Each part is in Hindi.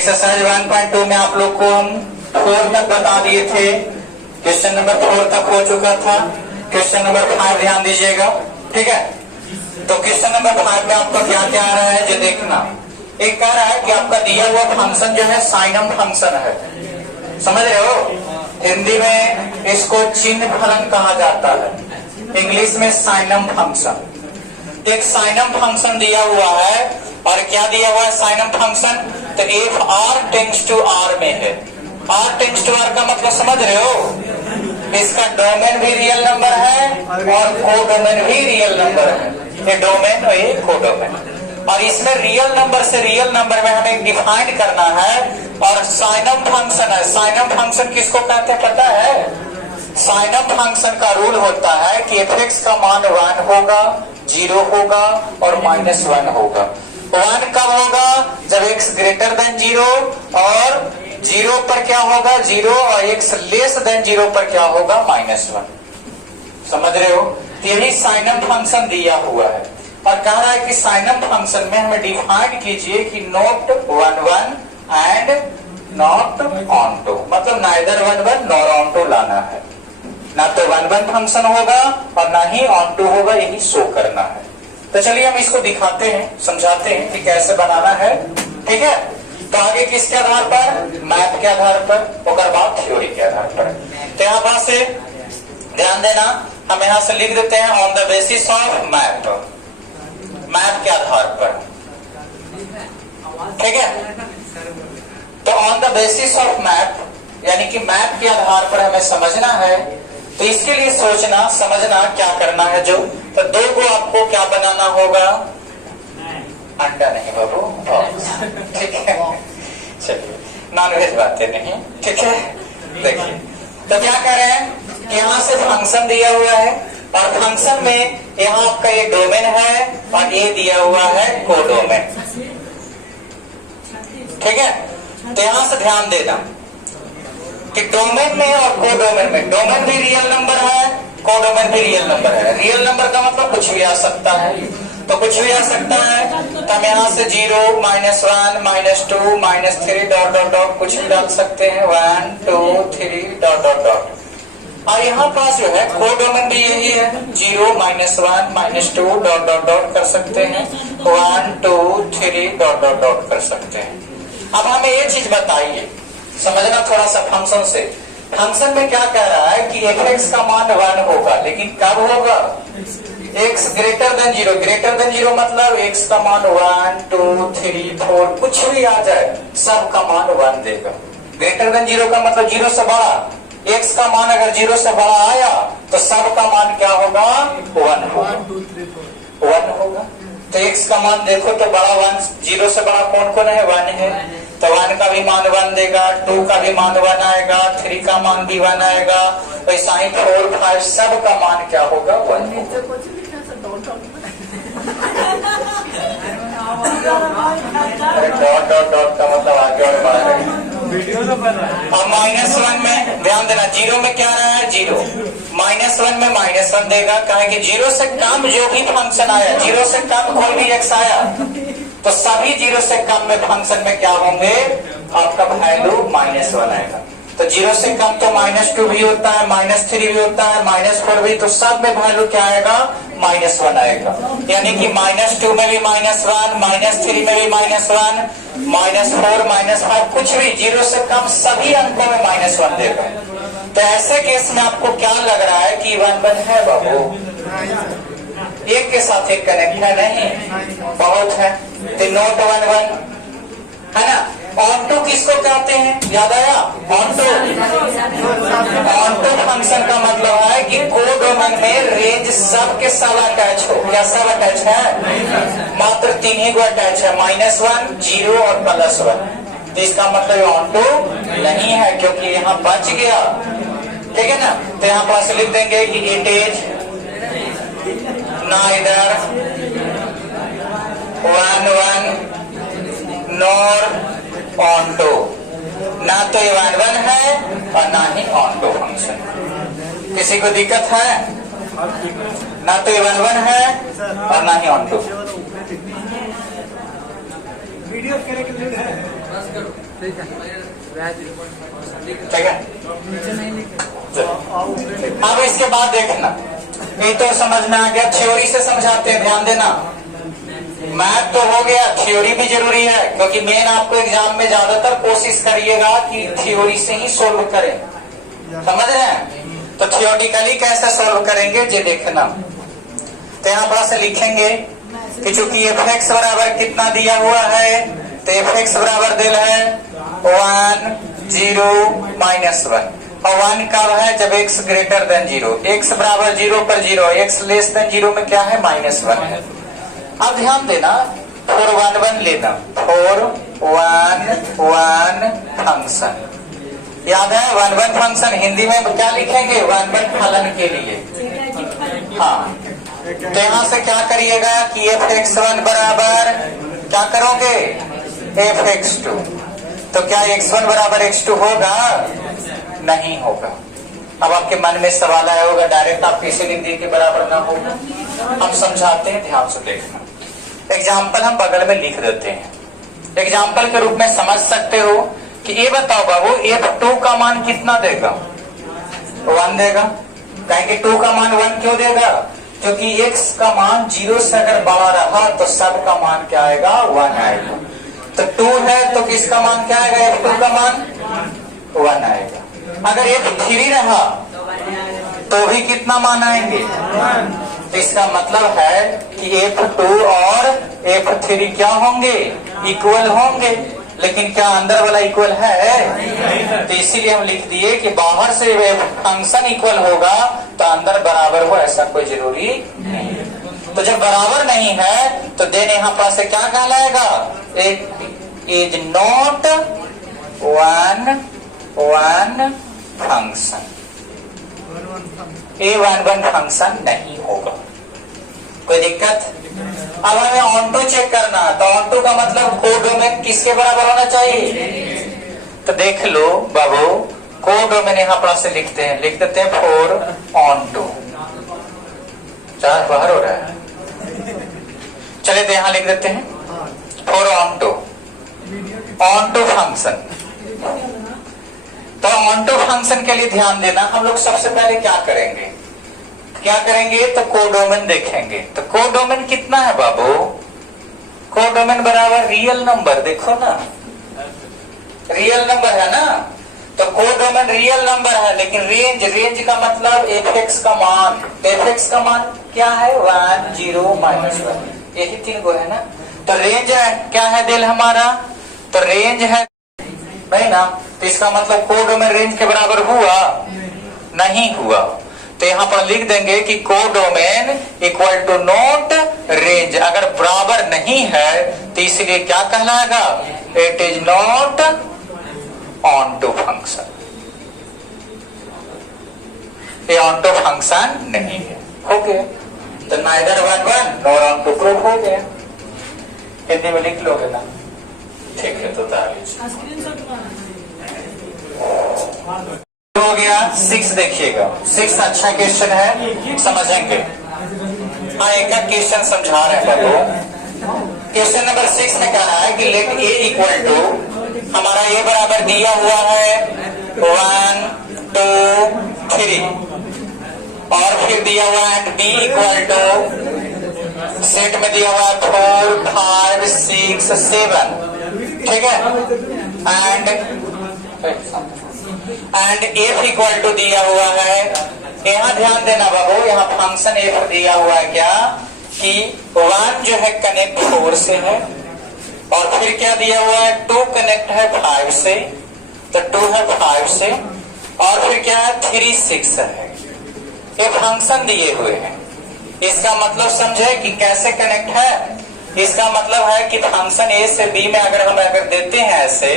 एक्सरसाइज 1.2 में आप लोग को हम 4 तक बता दिए थे। क्वेश्चन नंबर 4 तक हो चुका था। क्वेश्चन नंबर 5 ध्यान दीजिएगा, ठीक है। तो क्वेश्चन नंबर 5 में आपका क्या क्या आ रहा है जो देखना। एक कह रहा है कि आपका दिया हुआ फंक्शन जो है साइनम फंक्शन है, समझ रहे हो। हिंदी में इसको चिन्ह फलन कहा जाता है, इंग्लिश में साइनम फंक्शन। एक साइनम फंक्शन दिया हुआ है, और क्या दिया हुआ है साइनम फंक्शन, तो if r tends to r में है। r टेंड्स टू r का मतलब समझ रहे हो, इसका डोमेन भी रियल नंबर है और कोडोमेन भी रियल नंबर है। ये डोमेन और ये कोडोमेन, और इसमें रियल नंबर से रियल नंबर में हमें डिफाइन करना है। और साइनम फंक्शन है, साइनम फंक्शन किसको कहते हैं पता है। साइनम फंक्शन का रूल होता है कि f(x) का मान 1 होगा, 0 होगा और -1 होगा। 1 कब होगा, जब x ग्रेटर देन 0, और 0 पर क्या होगा 0, और x लेस देन 0 पर क्या होगा -1। समझ रहे हो, यही साइनम फंक्शन दिया हुआ है। और कह रहा है कि साइनम फंक्शन में हमें डिफाइन कीजिए कि not 1 1 and not onto, मतलब नाइदर 1 1 नॉर ऑन टू लाना है। ना तो 1 1 फंक्शन होगा और ना ही ऑन टू होगा, यही शो करना है। तो चलिए हम इसको दिखाते हैं, समझाते हैं कि कैसे बनाना है, ठीक है। तो आगे किसके आधार पर, मैथ के आधार पर, और बाद थ्योरी के आधार पर। तो यहाँ पर से ध्यान देना, हम यहाँ से लिख देते हैं on the basis of math, math के आधार पर, ठीक है। तो on the basis of math, यानी कि मैथ के आधार पर हमें समझना है। तो इसके लिए सोचना समझना क्या करना है जो, तो 2 को आपको क्या बनाना होगा, अंडा नहीं बाबू, ठीक है। चलिए नॉनवेज बातें नहीं, ठीक है। देखिए तो क्या कर रहे हैं, यहाँ से फंक्शन दिया हुआ है, और फंक्शन में यहाँ आपका ये डोमेन है और ये दिया हुआ है कोडोमेन, ठीक है। तो यहाँ से ध्यान देना कि डोमेन में और कोडोमेन में, डोमेन भी रियल नंबर है, कोडोमेन भी रियल नंबर है। रियल नंबर का मतलब कुछ भी आ सकता है, तो कुछ भी आ सकता है। तो हम यहाँ से 0 -1 -2 -3 डॉट डॉट डॉट कुछ भी डाल सकते हैं, 1 2 3 डॉट डॉट डॉट। और यहाँ पास जो है कोडोमेन भी यही है, 0 -1 -2 डॉट डॉट डॉट कर सकते हैं, 1 2 3 डॉट डॉट डॉट कर सकते हैं। अब हमें ये चीज बताइए, समझना थोड़ा सा फंक्शन से। फंक्शन में क्या कह रहा है कि f(x) का मान 1 होगा, लेकिन कब होगा, x greater than 0। Greater than 0 मतलब x का मान 1 2 3 4 कुछ भी आ जाए, सब का मान 1 देगा। ग्रेटर देन 0 का मतलब 0 से बड़ा, x का मान अगर 0 से बड़ा आया तो सब का मान क्या होगा, 1 होगा, 1 होगा। तो x का मान देखो तो बड़ा 1, 0 से बड़ा कौन कौन है, 1 है। तो 1 का भी मान 1 देगा, 2 का भी मान 1 आएगा, 3 का मान भी 1 आएगा, वैसा ही 4 5 सब का मान क्या होगा, 1 होगा। डॉट डॉट डॉट का मतलब आगे और बढ़ रहे हैं। अब -1 में ध्यान देना, 0 में क्या रहा है 0, -1 में -1 देगा, कहे कि 0 से कम जो भी फंक्शन आया, 0 से कम कोई भी x आया तो सभी 0 से कम में फंक्शन में क्या होंगे, आपका वैल्यू -1 आएगा। तो 0 से कम तो -2 भी होता है, -3 भी होता है, -4 भी, तो सब में वैल्यू क्या आएगा, -1 आएगा। यानी कि -2 में भी -1, -3 में भी -1, -4 -5 कुछ भी 0 से कम सभी अंकों में -1 देगा। तो ऐसे केस में आपको क्या लग रहा है कि 1 1 है बाबू, एक के साथ एक कनेक्ट है, नहीं बहुत है। तो नोट 1 1 है ना। ऑन टू किसको कहते हैं, याद आया, onto, on to function का मतलब है कि कोडोमेन में रेंज सब के सब अटैच हो। क्या सब अटैच है, मात्र 3 ही को अटैच है, -1 0 और +1। तो इसका मतलब ऑन टू नहीं है, क्योंकि यहाँ बच गया, ठीक है ना। तो यहाँ पास लिख देंगे कि it is neither 1 1 nor onto, ना तो ये 1 1 है और ना ही ऑन टू फंक्शन। किसी को दिक्कत है, ना तो ये 1 1 है और ना ही ऑन टू। वीडियो ठीक है। अब इसके बाद देखना, ये तो समझ में आ गया, थ्योरी से समझाते हैं, ध्यान देना। मैथ तो हो गया, थ्योरी भी जरूरी है, क्योंकि मेन आपको एग्जाम में ज्यादातर कोशिश करिएगा कि थ्योरी से ही सोल्व करें, समझ रहे हैं। तो थियोरिटिकली कैसे सोल्व करेंगे ये देखना। तो यहाँ पर से लिखेंगे कि चूंकि एफ एक्स बराबर कितना दिया हुआ है, तो एफ एक्स बराबर दिल है 1 0 -1, और 1 कब है, जब x ग्रेटर देन 0, x बराबर 0 पर 0, x लेस देन 0 में क्या है, -1 है। अब ध्यान देना, 4 1 1 लेना, 4 1 1 फंक्शन, याद है 1 1 फंक्शन हिंदी में क्या लिखेंगे, 1 1 फलन के लिए। हाँ, तो यहाँ से क्या करिएगा कि एफ एक्स 1 बराबर क्या करोगे, एफ एक्स 2, तो क्या x1 बराबर x2 होगा, नहीं होगा। अब आपके मन में सवाल आया होगा, डायरेक्ट आप कैसे लिख दिए कि बराबर ना होगा। हम समझाते हैं, ध्यान से देखना। एग्जाम्पल हम बगल में लिख देते हैं, एग्जाम्पल के रूप में समझ सकते हो कि ये बताओ बाबू, f2 का मान कितना देगा, 1 देगा। कहेंगे 2 का मान 1 क्यों देगा, क्योंकि x का मान 0 से अगर बड़ा रहा तो सब का मान क्या आएगा, 1 आएगा। तो 2 है तो किसका मान क्या आएगा, f2 का मान 1 आएगा। अगर f3 रहा तो भी कितना मान आएंगे, तो इसका मतलब है कि f2 और f3 क्या होंगे, इक्वल होंगे। लेकिन क्या अंदर वाला इक्वल है, तो इसीलिए हम लिख दिए कि बाहर से फंक्शन इक्वल होगा तो अंदर बराबर हो, ऐसा कोई जरूरी नहीं। तो जब बराबर नहीं है तो देन यहाँ पर से क्या कहलाएगा, एक इज नॉट 1 1 फंक्शन, ये 1 1 फंक्शन नहीं होगा। कोई दिक्कत। अब हमें ऑन चेक करना, तो ऑन का मतलब कोडोमेन किसके बराबर होना चाहिए, तो देख लो बाबू, कोडोमेन यहाँ पर से लिखते हैं, लिख देते हैं 4 on 2, 4 बाहर हो रहा है, चले तो यहाँ लिख देते हैं 4 on 2 फंक्शन। तो on 2 फंक्शन के लिए ध्यान देना, हम लोग सबसे पहले क्या करेंगे, तो कोडोमेन देखेंगे। तो कोडोमेन कितना है बाबू, कोडोमेन बराबर रियल नंबर, देखो ना रियल नंबर है ना, तो कोडोमेन रियल नंबर है, लेकिन रेंज का मतलब एफ एक्स का मान, एफ एक्स का मान क्या है, 1 0 -1, यही 3 गो है ना। तो रेंज क्या है दिल हमारा, तो रेंज है नहीं ना, तो इसका मतलब कोडोमेन रेंज के बराबर हुआ, नहीं हुआ। तो यहाँ पर लिख देंगे कि codomain equal to not range, अगर बराबर नहीं है तो इसलिए क्या कहलाएगा, it is not on to function, ये ऑन टू फंक्शन नहीं है, हो गया। तो neither 1 1 nor onto proof हो गया। हिंदी में लिख लोगे ना, ठीक है। तो हो गया 6, देखिएगा 6 अच्छा क्वेश्चन है, समझेंगे। हाँ, एक क्वेश्चन समझा रहे हैं बाबू। क्वेश्चन नंबर 6 में कहा है कि लेट a इक्वल टू, हमारा a बराबर दिया हुआ है 1 2 3, और फिर दिया हुआ है b इक्वल टू, सेट में दिया हुआ है 4 5 6 7, ठीक है। एंड f इक्वल टू दिया हुआ है, यहाँ ध्यान देना बाबू, यहाँ फंक्शन f दिया हुआ है क्या, कि 1 जो है कनेक्ट 4 से है, और फिर क्या दिया हुआ है, 2 कनेक्ट है 5 से, तो 2 है 5 से, और फिर क्या है 3 6 है। ये फंक्शन दिए हुए हैं, इसका मतलब समझे कि कैसे कनेक्ट है। इसका मतलब है कि फंक्शन a से b में अगर हम देते हैं ऐसे,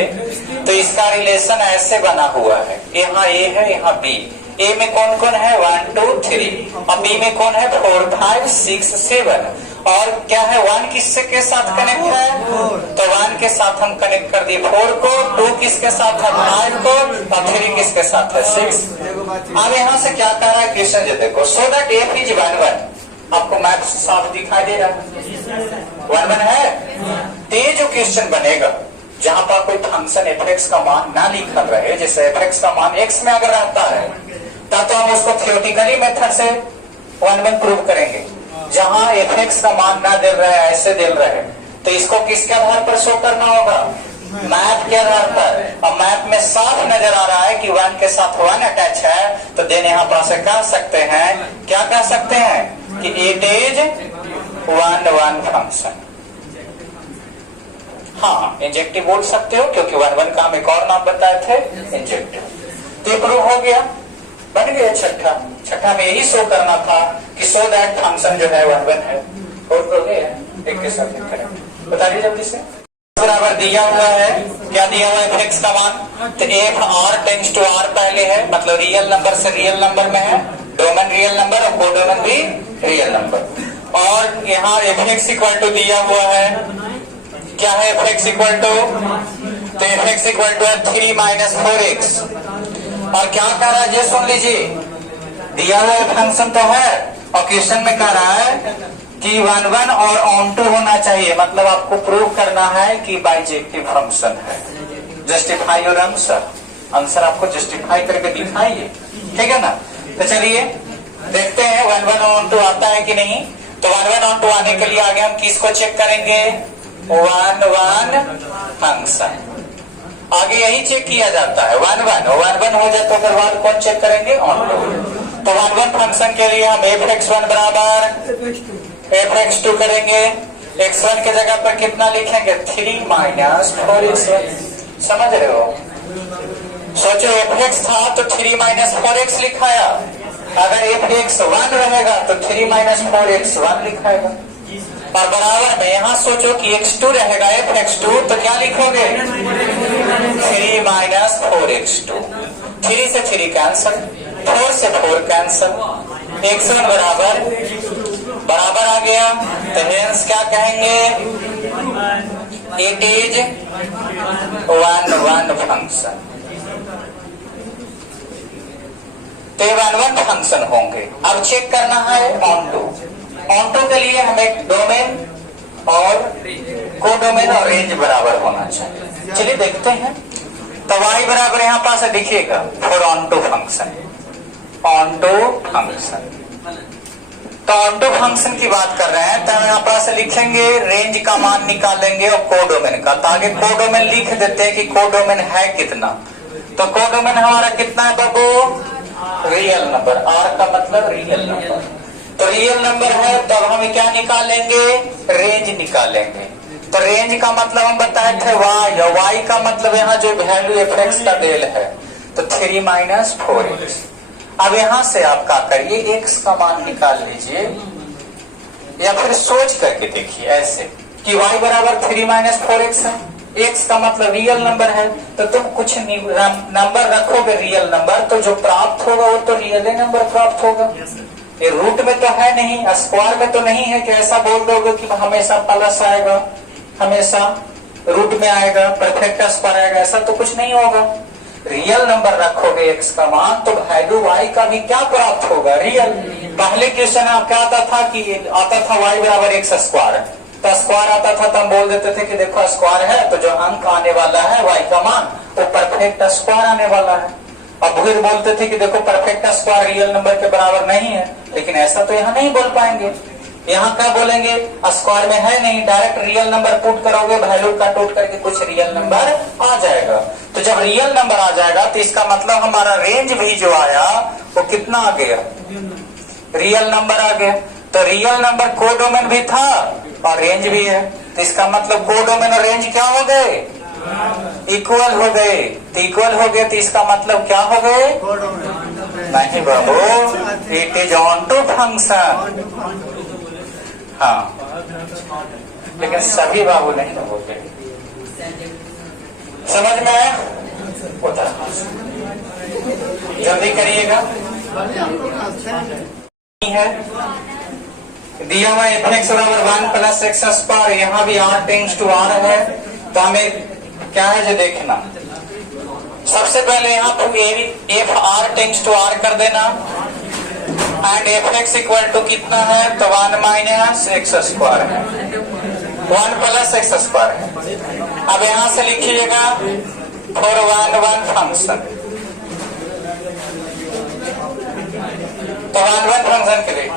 तो इसका रिलेशन ऐसे बना हुआ है, यहाँ a है यहाँ b, a में कौन कौन है 1 2 3, और b में कौन है 4 5 6 7, और क्या है 1 किससे के साथ कनेक्ट है, तो 1 के साथ हम कनेक्ट कर दिए 4 को, 2 किसके साथ है 5 को, और 3 किसके साथ है 6। अब यहाँ से क्या कर रहा है क्वेश्चन, जो देखो, सो दैट f इज 1 1, आपको मैथ साफ दिखाई दे रहा है 1 1 है। तो ये जो क्वेश्चन बनेगा, जहां पर कोई फंक्शन एफ एक्स का मान ना लिखल रहे, जैसे एफ एक्स का मान एक्स में अगर रहता है तब तो हम उसको थियोरेटिकली मेथड से 1-1 प्रूव करेंगे। जहां एफ एक्स का मान ना दे रहे हैं, ऐसे दे रहे हैं, तो इसको किसके आधार पर शो करना होगा? मैप के आधार पर। और मैप में साफ नजर आ रहा है कि 1 के साथ 1 अटैच है, तो देन यहाँ पर से कह सकते हैं, क्या कह सकते हैं कि इट इज 1-1 फंक्शन। हाँ, इंजेक्टिव बोल सकते हो, क्योंकि 1-1 का हम एक और नाम बताए थे, इंजेक्टिव। तो प्रूव हो गया, बन गया छठा में यही शो करना था कि सो दैट फंक्शन जो है 1-1 है। और हो गया, एक के साथ एक करें, बताइए जल्दी से। बराबर दिया हुआ है, क्या दिया हुआ है एफ एक्स का मान? तो f r tends to r पहले है, मतलब रियल नंबर से रियल नंबर में है, डोमेन रियल नंबर और कोडोमेन भी रियल नंबर। और यहाँ एफ एक्स इक्वल टू दिया हुआ है, क्या है एफ एक्स इक्वल टू? तो एफ एक्स इक्वल टू है 3 - 4x। और क्या कह रहा है ये सुन लीजिए, दिया हुआ फंक्शन तो है और क्वेश्चन में कह रहा है कि 1-1 और ऑन टू होना चाहिए, मतलब आपको प्रूव करना है कि बाइजेक्टिव फंक्शन है। जस्टिफाई योर आंसर आपको जस्टिफाई करके दिखाइए, ठीक है ना। तो चलिए देखते हैं 1-1 ऑन टू आता है कि नहीं। तो 1-1 ऑन टू आने के लिए आगे हम किसको चेक करेंगे? 1-1 फंक्शन। आगे यही चेक किया जाता है, 1-1 हो जाए तो फिर बाद कौन चेक करेंगे? Onto. तो 1-1 फंक्शन के लिए हम एफ एक्स 1 बराबर एफ एक्स 2 करेंगे। x1 के जगह पर कितना लिखेंगे? 3 - 4x1। समझ रहे हो? सोचो एफ एक्स था तो 3 - 4x लिखाया, अगर एफ एक्स 1 रहेगा तो 3 - 4x1 लिखाएगा। और बराबर में यहाँ सोचो कि x2 रहेगा, एफ एक्स 2, तो क्या लिखोगे? 3 - 4x2। 3 से 3 कैंसल, 4 से 4 कैंसल, x1 बराबर आ गया। तो हेंस क्या कहेंगे? It is 1-1 function. तो 1-1 फंक्शन होंगे। अब चेक करना है ऑन टू। ऑन टू के लिए हमें डोमेन और कोडोमेन और रेंज बराबर होना चाहिए। चलिए देखते हैं। तो y बराबर यहाँ पास दिखेगा for on to function. On to function, तो ऑन टू फंक्शन की बात कर रहे हैं, तो हम यहाँ पास लिखेंगे रेंज का मान निकालेंगे और कोडोमेन का। तो आगे कोडोमेन लिख देते हैं कि कोडोमेन है कितना। तो कोडोमेन हमारा कितना है बाबू? Real number. आर का मतलब रियल नंबर। तो रियल नंबर है, तब हम क्या निकालेंगे? रेंज निकालेंगे। तो रेंज का मतलब हम बताए थे वाई, और वाई का मतलब यहाँ जो वैल्यू एफ एक्स का डेल है, तो 3 - 4x। अब यहां से आप क्या करिए, एक्स का मान निकाल लीजिए, या फिर सोच करके देखिए ऐसे कि y बराबर 3 - 4x है। x का मतलब रियल नंबर है, तो तुम कुछ नंबर रखोगे रियल नंबर, तो जो प्राप्त होगा वो तो रियल नंबर प्राप्त होगा। ये रूट में तो है नहीं, स्क्वायर में तो नहीं है कि ऐसा बोल दोगे कि हमेशा प्लस आएगा, हमेशा रूट में आएगा, परफेक्ट स्क्वायर आएगा, ऐसा तो कुछ नहीं होगा। रियल नंबर रखोगे x का मान, तो वैल्यू y का भी क्या प्राप्त होगा? रियल। पहले क्वेश्चन क्या आता था कि आता था y बराबर x स्क्वायर, तो स्क्वायर आता था तो हम बोल देते थे कि देखो स्क्वायर है, तो जो अंक आने वाला है y का मान वो परफेक्ट स्क्वायर आने वाला है। अब फिर बोलते थे कि देखो परफेक्ट स्क्वायर रियल नंबर के बराबर नहीं है, लेकिन ऐसा तो यहाँ नहीं बोल पाएंगे। यहाँ क्या बोलेंगे? स्क्वायर में है नहीं, डायरेक्ट रियल नंबर पुट करोगे, वैल्यू का टोट करके कुछ रियल नंबर आ जाएगा। तो जब रियल नंबर आ जाएगा तो इसका मतलब हमारा रेंज भी जो आया वो कितना आ गया? रियल नंबर आ गया। तो रियल नंबर कोडोमेन भी था और रेंज भी है, तो इसका मतलब कोडोमेन और रेंज क्या हो गए? इक्वल हो गए। तो इक्वल हो गए तो इसका मतलब क्या हो गए? नहीं बाबू, it is on to function. हाँ, लेकिन सभी बाबू नहीं बोलते। समझ में आया? जल्दी करिएगा। है दिया हुआ एफ एक्स बराबर 1 + x स्क्वायर, यहाँ भी r टेंड्स टू r है, तो हमें क्या है जो देखना। सबसे पहले यहाँ पर f r tends to r कर देना, and f x equal to कितना है? तो 1 - x स्क्वायर है, 1 + x स्क्वायर है। अब यहां से लिखिएगा फॉर वन वन फंक्शन। तो वन वन फंक्शन के लिए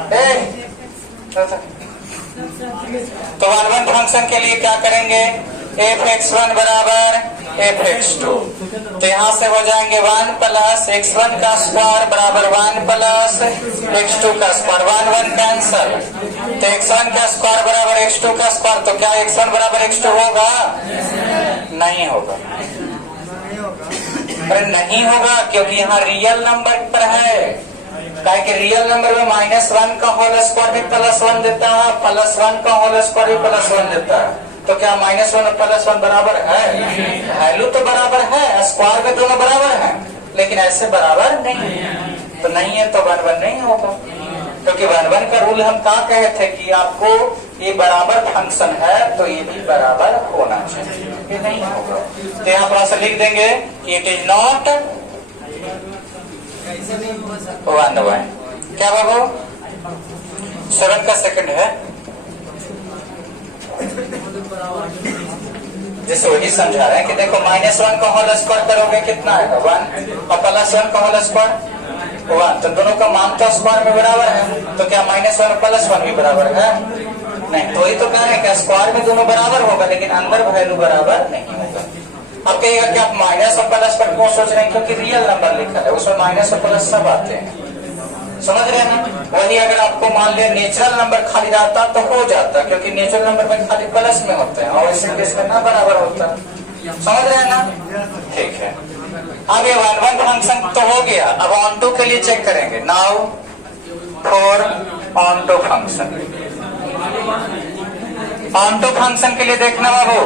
तो वन वन फंक्शन के लिए क्या करेंगे, f(x1) बराबर f(x2), तो यहां से हो जाएंगे 1 प्लस x1 का स्क्वायर बराबर 1 प्लस x2 का स्क्वायर, 1 1 कैंसल, तो x1 का स्क्वायर बराबर x2 का स्क्वायर। तो क्या x1 बराबर x2 होगा? नहीं होगा। अरे नहीं होगा, क्योंकि यहाँ रियल नंबर पर है। क्या कि रियल नंबर में -1 का होल स्क्वायर भी +1 देता है, +1 का होल स्क्वायर भी +1 देता है। तो क्या -1 और +1 बराबर है? वैल्यू तो बराबर है, स्क्वायर में दोनों बराबर है, लेकिन ऐसे बराबर नहीं है। तो नहीं है तो 1 1 नहीं होगा, क्योंकि 1 1 का रूल हम क्या कहे थे कि आपको ये बराबर फंक्शन है तो ये भी बराबर होना चाहिए, ये नहीं होगा। तो यहाँ पर ऐसे लिख देंगे कि इट इज नॉट 1 1। क्या बाबू 7 का सेकंड है, जैसे वही समझा रहे हैं कि देखो -1 का होल स्क्वायर करोगे कितना आएगा 1, और +1 का होल स्क्वायर 1, तो दोनों का मान तो स्क्वायर में बराबर है। तो क्या -1 और +1 भी बराबर है? नहीं। तो वही तो कह रहे हैं कि स्क्वायर में दोनों बराबर होगा, लेकिन अंदर वैल्यू बराबर नहीं होगा। अब कहिएगा कि आप माइनस और प्लस पर क्यों सोच रहे हैं, क्योंकि रियल नंबर लिखा है उसमें माइनस और प्लस सब आते हैं, समझ रहे हैं ना। वही अगर आपको मान लिया नेचुरल नंबर खाली रहता तो हो जाता, क्योंकि नेचुरल नंबर में खाली प्लस में होते हैं और इसी केस में ना बराबर होता, समझ रहे हैं ना। ठीक है, अब ये 1 1 फंक्शन तो हो गया। अब ऑन टू के लिए चेक करेंगे। Now for on to function, on to function के लिए देखना बाबू,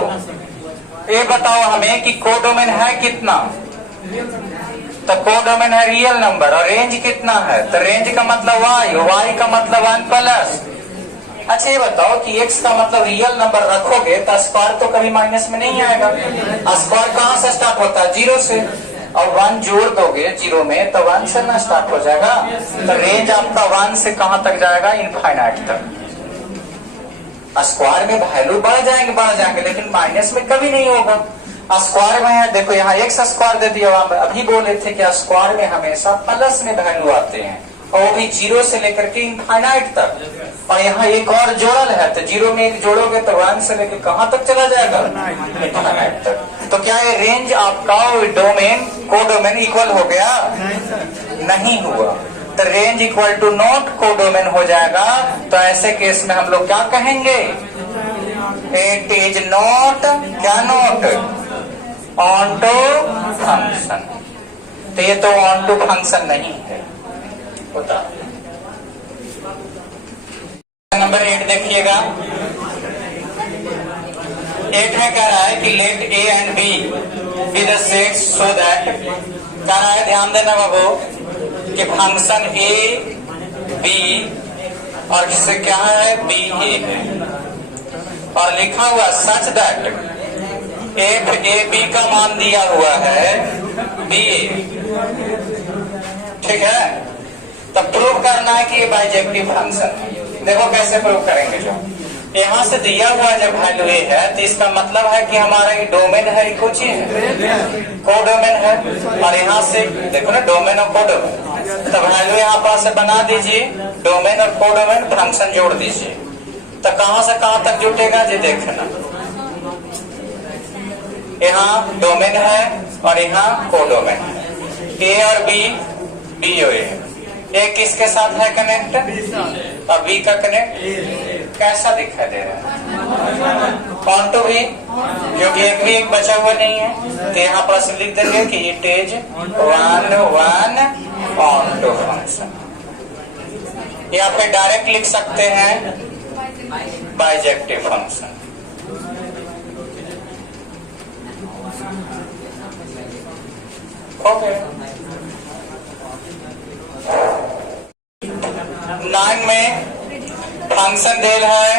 ये बताओ हमें कि कोडोमेन है कितना। तो कोडोमेन है रियल नंबर, और रेंज कितना है, तो रेंज का मतलब y का मतलब 1 प्लस। अच्छा ये बताओ कि x का मतलब रियल नंबर रखोगे तो स्क्वायर तो कभी माइनस में नहीं आएगा। स्क्वायर कहाँ से स्टार्ट होता है? 0 से, और 1 जोड़ दोगे 0 में तो 1 से ना स्टार्ट हो जाएगा। तो रेंज आपका 1 से कहां तक जाएगा? इनफाइनाइट तक। स्क्वायर में वैल्यू बढ़ जाएंगे, लेकिन माइनस में कभी नहीं होगा। स्क्वायर में है, देखो यहाँ x स्क्वायर दे दिया, अभी बोले थे कि स्क्वायर में हमेशा प्लस में वैल्यू आते हैं, और वो भी 0 से लेकर के इनफाइनाइट तक। और यहाँ एक और जोड़ल है, तो 0 में एक जोड़ोगे तो 1 से लेकर कहां तक चला जाएगा? इनफाइनाइट तक। तो क्या ये रेंज आपका डोमेन कोडोमेन इक्वल हो गया? नहीं हुआ। तो range equal to not codomain हो जाएगा। तो ऐसे केस में हम लोग क्या कहेंगे? इट इज नॉट, क्या नॉट? On to function. तो ये तो ऑन टू फंक्शन नहीं है। बता नंबर 8 देखिएगा। 8 में कह रहा है कि let a and b be the sets so that, कह रहा है ध्यान देना बाबू कि फंक्शन ए बी और इससे क्या है बी ए है, और लिखा हुआ such that f a b का मान दिया हुआ है बी ए। ठीक है, तब प्रूव करना है कि ये बाइजेक्टिव फंक्शन है। देखो कैसे प्रूव करेंगे। जो यहाँ से दिया हुआ जब वैल्यू ए है तो इसका मतलब है कि हमारा ये डोमेन है, ये कुछ है कोडोमेन है। और यहाँ से देखो ना डोमेन और कोडोमेन, तो वैल्यू यहाँ पास से बना दीजिए, डोमेन और कोडोमेन फंक्शन जोड़ दीजिए। तो कहां से कहां तक जुटेगा जी देखना। यहाँ डोमेन है और यहाँ कोडोमेन है। ए और बी, बी और ए किसके साथ है कनेक्ट, और बी का कनेक्ट कैसा दिखाई दे रहा है? ऑन टू भी, क्योंकि एक भी एक बचा हुआ नहीं है। तो यहाँ पर लिख देंगे कि it is 1 1 on to function, या फिर डायरेक्ट लिख सकते हैं बाइजेक्टिव फंक्शन। ओके 9 में फंक्शन देल है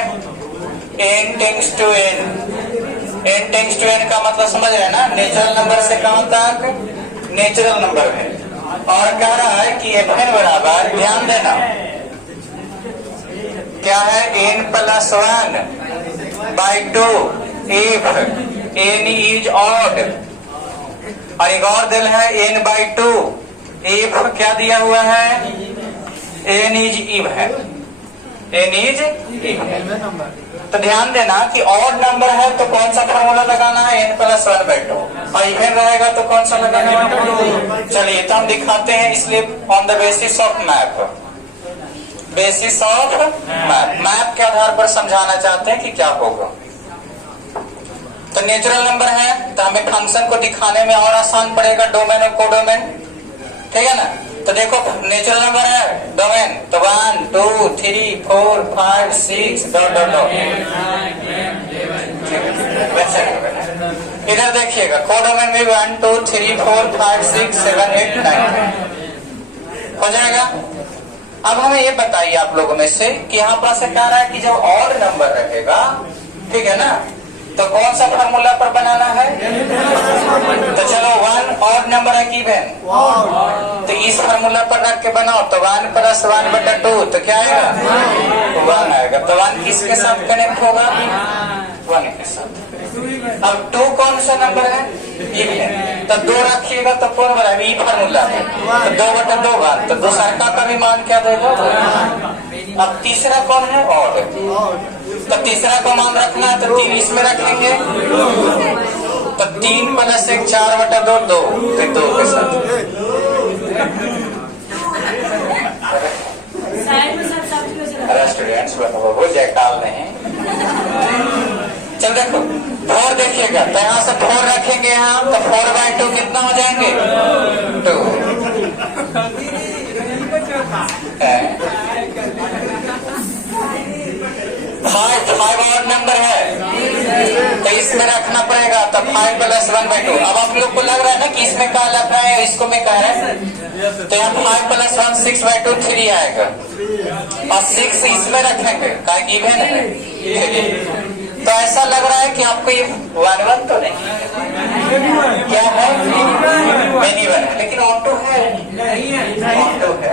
n tends to n। n tends to n का मतलब समझ रहे हैं ना, नेचुरल नंबर से कहां तक? नेचुरल नंबर है। और कह रहा है कि fn बराबर, ध्यान देना क्या है, n + 1/2 if n is odd, और एक और दिल है n/2। इफ क्या दिया हुआ है, n इज इव है, n इज इव है। तो ध्यान देना कि ऑड नंबर है तो कौन सा फॉर्मूला लगाना है, n+1/2, और इवन रहेगा तो कौन सा लगाना है। चलिए तो हम दिखाते हैं, इसलिए on the basis of map, basis of map के आधार पर समझाना चाहते हैं कि क्या होगा। तो नेचुरल नंबर है तो हमें फंक्शन को दिखाने में और आसान पड़ेगा, डोमेन और कोडोमेन, ठीक है ना। तो देखो नेचुरल नंबर है, डोमेन तो 1 2 3 4 5 6 डॉट डॉट डॉट। इधर देखिएगा कोडोमेन में 1 2 3 4 5 6 7 8 9 हो जाएगा। अब हमें ये बताइए आप लोगों में से कि यहाँ पर से कह रहा है कि जब ऑड नंबर रहेगा, ठीक है ना, तो कौन सा फॉर्मूला पर बनाना है। तो चलो 1 ऑड नंबर है कि इवन, तो इस फॉर्मूला पर रख के बनाओ, तो 1+1/2 तो क्या आएगा, 1 आएगा। तो 1 किसके साथ कनेक्ट होगा, 1 के साथ। अब 2 कौन सा नंबर है, इवन, तो 2 रखिएगा तो कौन बना, ई फॉर्मूला है, तो 2/2 1, तो दूसरा का भी मान क्या देगा। अब तीसरा कौन है, ऑड, तो तीसरा को मान रखना है तो 3 इसमें रखेंगे, तो 3 + 1 4/2 2, फिर 2 के साथ। स्टूडेंट्स हो जाए टाल नहीं। चल देखो 4 देखिएगा, तो यहाँ से 4 रखेंगे, यहाँ तो 4/2 कितना हो जाएंगे, 2। 5 ऑड नंबर है तो इसमें रखना पड़ेगा, तो 5+1/2। अब आप लोग को लग रहा है ना कि इसमें क्या लग रहा है, इसको मैं कह रहा है, तो यहाँ 5+1 6/2 3 आएगा, और 6 इसमें रखेंगे क्या इवन है। तो ऐसा लग रहा है कि आपको ये 1 तो नहीं है, क्या है, मेनी वन है, लेकिन ऑटो है, ऑटो है।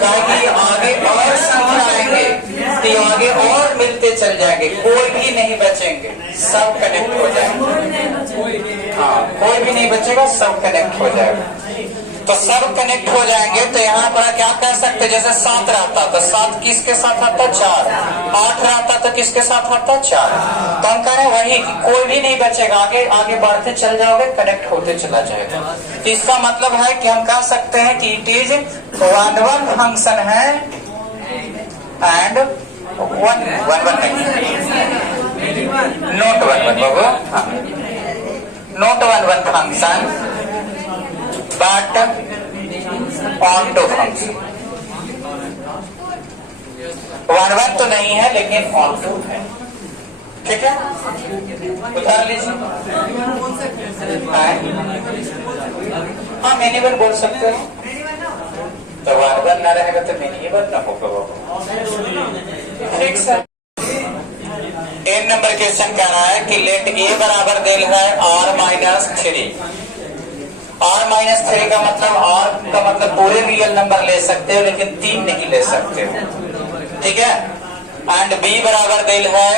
ताकि आगे और संख्या आएंगे तो आगे और मिलते चल जाएंगे, कोई भी नहीं बचेंगे, सब कनेक्ट हो जाएंगे। हाँ, कोई भी नहीं बचेगा, सब कनेक्ट हो जाएगा। तो सब कनेक्ट हो जाएंगे, तो यहाँ पर क्या कह सकते, जैसे 7 रहता तो 7 किसके साथ आता, 4, 8 रहता तो किसके साथ आता, 4। तो हम कह रहे हैं वही, कोई भी नहीं बचेगा, आगे आगे बढ़ते चल जाओगे, कनेक्ट होते चला जाएगा। तो इसका मतलब है कि हम कह सकते हैं कि इट इज 1 फंक्शन है एंड 1 नहीं, नोट 1 बाबू, not 1 function but on to function. 1 तो नहीं है लेकिन ऑन टू है, ठीक है। उतार लीजिए, हाँ मेनीवन बोल सकते हो, तो 1 ना रहेगा तो मेनीवन ना होगा, ठीक है। 10 नंबर क्वेश्चन कह रहा है कि लेट ए बराबर दिल है r-3। r-3 का मतलब, r का मतलब पूरे रियल नंबर ले सकते हो लेकिन 3 नहीं ले सकते हो, ठीक है। एंड b बराबर दिल है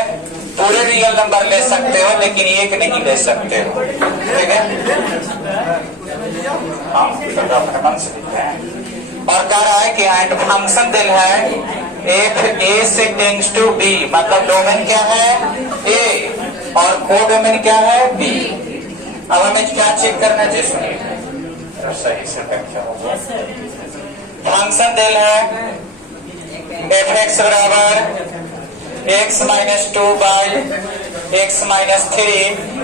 पूरे रियल नंबर ले सकते हो लेकिन 1 नहीं ले सकते हो, ठीक है। हाँ, और कह रहा है कि एंड फंक्शन दिल है if a से टेंड्स टू b, मतलब डोमेन क्या है, a, और कोडोमेन क्या है, b। अब हमें क्या चेक करना है, सुनिए सही से व्याख्या होगा। फंक्शन दिल है f(x) बराबर x-2/x-3,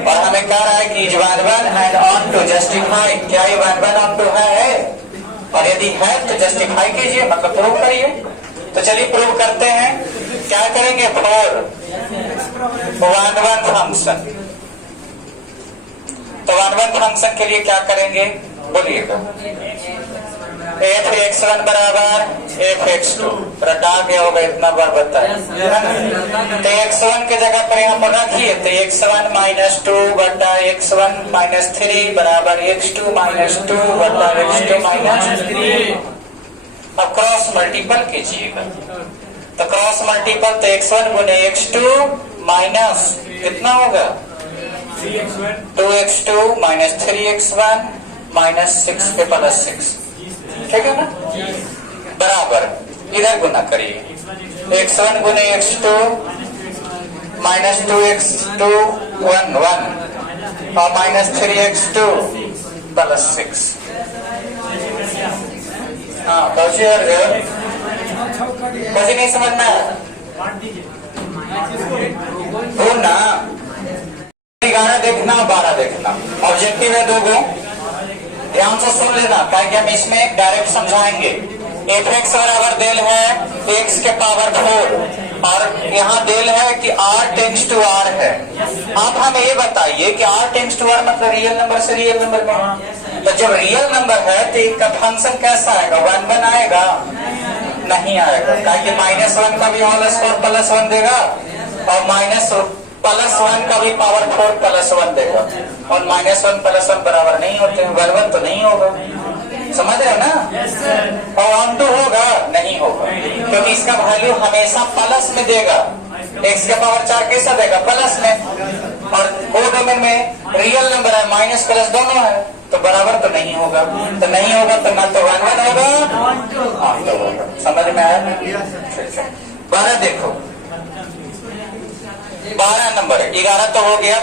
और हमें कह रहा है कि 1 एंड ऑन टू जस्टिफाई, क्या ये 1 ऑन टू है, और यदि है तो जस्टिफाई कीजिए, मतलब प्रूव करिए। तो चलिए प्रूव करते हैं, क्या करेंगे, 4 1 फंक्शन। तो 1 फंक्शन के लिए क्या करेंगे, बोलिएगा। f(x1) बराबर f(x2), रटा गया होगा, इतना बार बताया। तो x1 के जगह पर यहाँ पर रखिए, तो x1 - 2/x1 - 3 x2 - 2/x2 - 3। अब क्रॉस मल्टीपल कीजिएगा, तो क्रॉस मल्टीपल तो x1 गुने x2 माइनस कितना होगा 2x2 माइनस 3x1 माइनस 6 पे प्लस 6, ठीक है ना, बराबर इधर गुना करिए, x1 गुने x2 माइनस 2x2 1 1 और माइनस 3x2 प्लस 6। हाँ पहुंचे कुछ नहीं समझना हो ना, 11 देखना 12 देखना, ऑब्जेक्टिव है 2 गो, ध्यान से सुन लेना, क्या कि हम इसमें डायरेक्ट समझाएंगे। f(x) बराबर देल है x के पावर 4 और यहाँ देल है कि r टेंड्स टू r है। अब हम ये बताइए कि r टेंड्स टू r मतलब रियल नंबर से रियल नंबर में, तो जब रियल नंबर है तो इसका फंक्शन कैसा आएगा, 1 1 आएगा, नहीं आएगा, क्या -1 का भी होल स्क्वायर प्लस 1 देगा और +1 का भी पावर 4 प्लस 1 देगा, और -1 प्लस 1 बराबर नहीं होते हैं, 1 1 तो नहीं होगा, समझ रहे हो ना। और ऑन टू होगा नहीं होगा, क्योंकि इसका वैल्यू हमेशा प्लस में देगा, x का पावर 4 कैसा देगा, प्लस में, और वो डोमेन में रियल नंबर है, माइनस प्लस दोनों है, तो बराबर तो नहीं होगा, तो नहीं होगा तो ना तो 1 1 होगा ऑन टू होगा, समझ में आया ना। 12 देखो, 12 नंबर, 11 तो हो गया,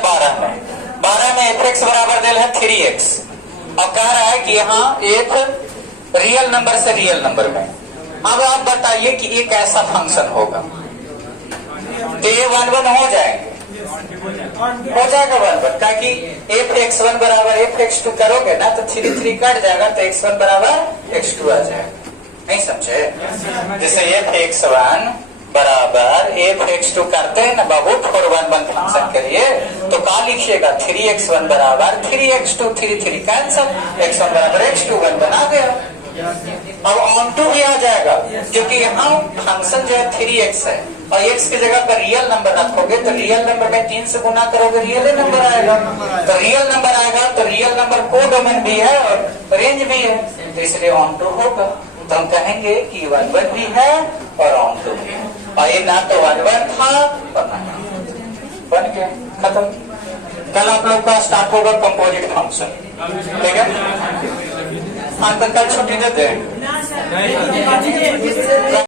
12 में f(x) बराबर देल है 3x, और कह रहा है कि यहाँ एक रियल नंबर से रियल नंबर में। अब आप बताइए कि ये कैसा फंक्शन होगा, तो ये 1 1 हो जाएंगे, हो जाएगा 1 1, ताकि f(x1) बराबर f(x2) करोगे ना तो 3 3 कट जाएगा, तो x1 बराबर x2 आ जाएगा, नहीं समझे। जैसे f(x1) बराबर f(x2) करते हैं ना बाबू 4 1 1 फंक्शन के लिए, तो क्या लिखिएगा, 3x1 बराबर 3x2, 3 3 कैंसल, x1 बराबर x2, 1 बना गया। अब ऑन टू भी आ जाएगा, क्योंकि यहाँ फंक्शन जो है 3x है और x की जगह पर रियल नंबर रखोगे तो रियल नंबर में 3 से गुना करोगे रियल नंबर आएगा, तो रियल नंबर आएगा, तो रियल नंबर को डोमेन भी है और रेंज भी है, तो इसलिए ऑन टू होगा। तो हम कहेंगे कि 1 1 भी है और ऑन टू भी है, और ये ना तो 1 1 था और ना बन गया, खत्म। कल आप लोग का स्टार्ट होगा कंपोजिट फंक्शन, ठीक है। हाँ तो कल छुट्टी देते हैं।